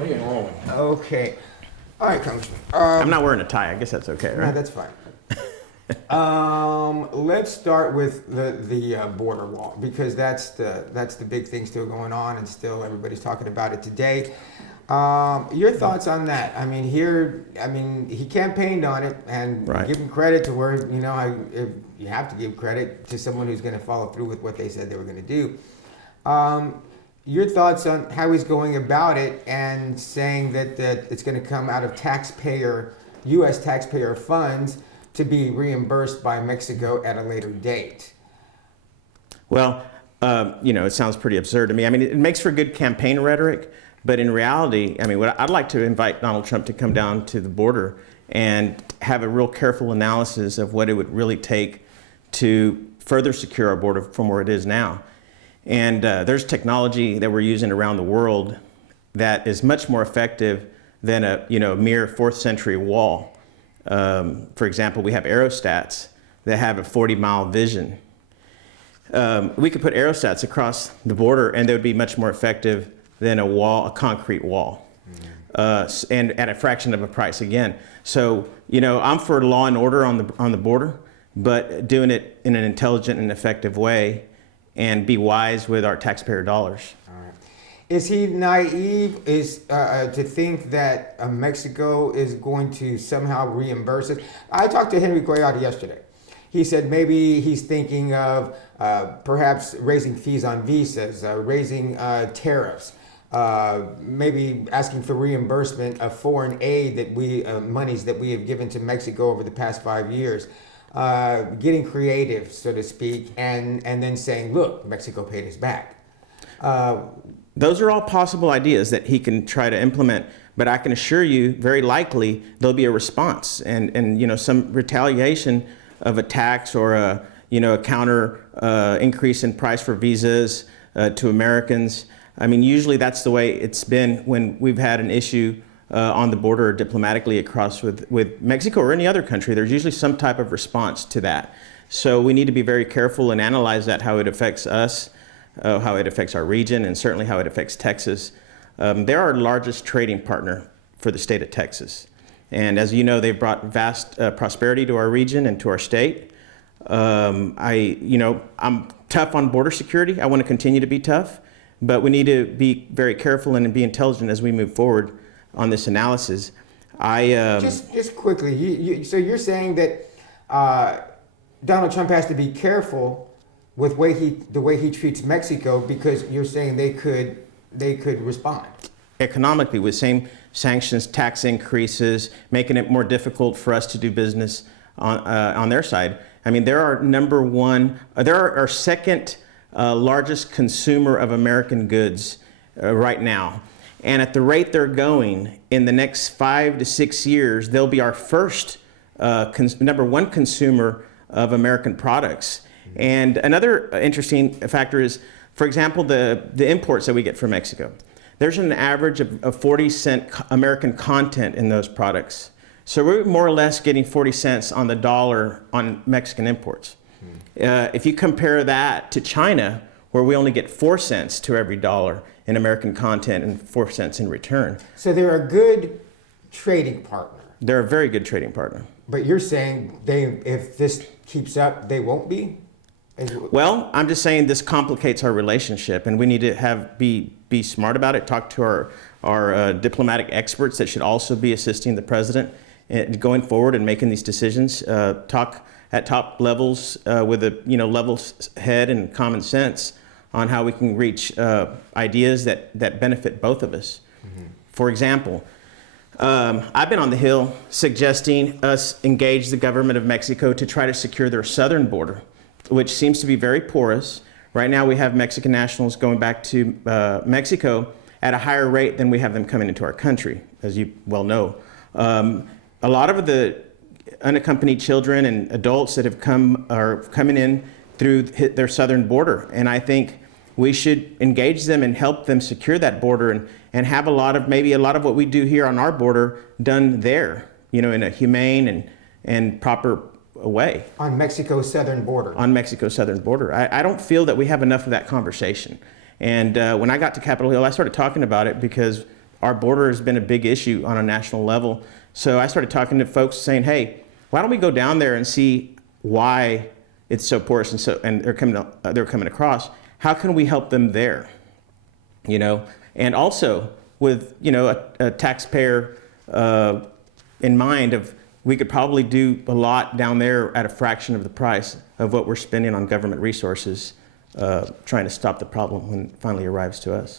ready and rolling. Okay. All right, Congressman. I'm not wearing a tie. I guess that's okay, right? No, that's fine. Let's start with the border wall, because that's the big thing still going on, and still everybody's talking about it today. Your thoughts on that? I mean, he campaigned on it, and Right. give him credit to where, if you have to give credit to someone who's going to follow through with what they said they were going to do. Your thoughts on how he's going about it, and saying that it's going to come out of U.S. taxpayer funds to be reimbursed by Mexico at a later date? Well, it sounds pretty absurd to me. I mean, it makes for good campaign rhetoric, but in reality, I mean, I'd like to invite Donald Trump to come down to the border and have a real careful analysis of what it would really take to further secure our border from where it is now. And there's technology that we're using around the world that is much more effective than a mere 4th century wall. For example, we have aerostats that have a 40-mile vision. We could put aerostats across the border, and they would be much more effective than a concrete wall, and at a fraction of a price again. So, I'm for law and order on the border, but doing it in an intelligent and effective way, and be wise with our taxpayer dollars. All right. Is he naive to think that Mexico is going to somehow reimburse it? I talked to Henry Coyote yesterday. He said maybe he's thinking of perhaps raising fees on visas, raising tariffs, maybe asking for reimbursement of foreign aid monies that we have given to Mexico over the past 5 years. Getting creative, so to speak, and then saying, look, Mexico paid us back. Those are all possible ideas that he can try to implement, but I can assure you, very likely, there'll be a response and some retaliation of a tax or a counter increase in price for visas to Americans. I mean, usually that's the way it's been when we've had an issue on the border or diplomatically across with Mexico or any other country. There's usually some type of response to that. So we need to be very careful and analyze that, how it affects us, how it affects our region, and certainly how it affects Texas. They're our largest trading partner for the state of Texas. And as you know, they've brought vast prosperity to our region and to our state. I'm tough on border security. I want to continue to be tough, but we need to be very careful and be intelligent as we move forward on this analysis. Just quickly, so you're saying that Donald Trump has to be careful with the way he treats Mexico, because you're saying they could respond economically with same sanctions, tax increases, making it more difficult for us to do business on their side. I mean, they're our second largest consumer of American goods right now. And at the rate they're going, in the next 5 to 6 years, they'll be our first number one consumer of American products. And another interesting factor is, for example, the imports that we get from Mexico. There's an average of 40-cent American content in those products. So we're more or less getting 40 cents on the dollar on Mexican imports. If you compare that to China, where we only get 4 cents to every dollar in American content and 4 cents in return. So they're a good trading partner. They're a very good trading partner. But you're saying if this keeps up, they won't be? Well, I'm just saying this complicates our relationship, and we need to be smart about it. Talk to our diplomatic experts that should also be assisting the president going forward and making these decisions. Talk at top levels with a level head and common sense on how we can reach ideas that benefit both of us. Mm-hmm. For example, I've been on the Hill suggesting us engage the government of Mexico to try to secure their southern border, which seems to be very porous. Right now we have Mexican nationals going back to Mexico at a higher rate than we have them coming into our country, as you well know. A lot of the unaccompanied children and adults that have are coming in through their southern border. And I think we should engage them and help them secure that border and have maybe a lot of what we do here on our border done there, in a humane and proper way. On Mexico's southern border. On Mexico's southern border. I don't feel that we have enough of that conversation. And when I got to Capitol Hill, I started talking about it because our border has been a big issue on a national level. So I started talking to folks saying, hey, why don't we go down there and see why it's so porous and they're coming across. How can we help them there? You know, and also with, you know, a taxpayer in mind of, we could probably do a lot down there at a fraction of the price of what we're spending on government resources trying to stop the problem when it finally arrives to us.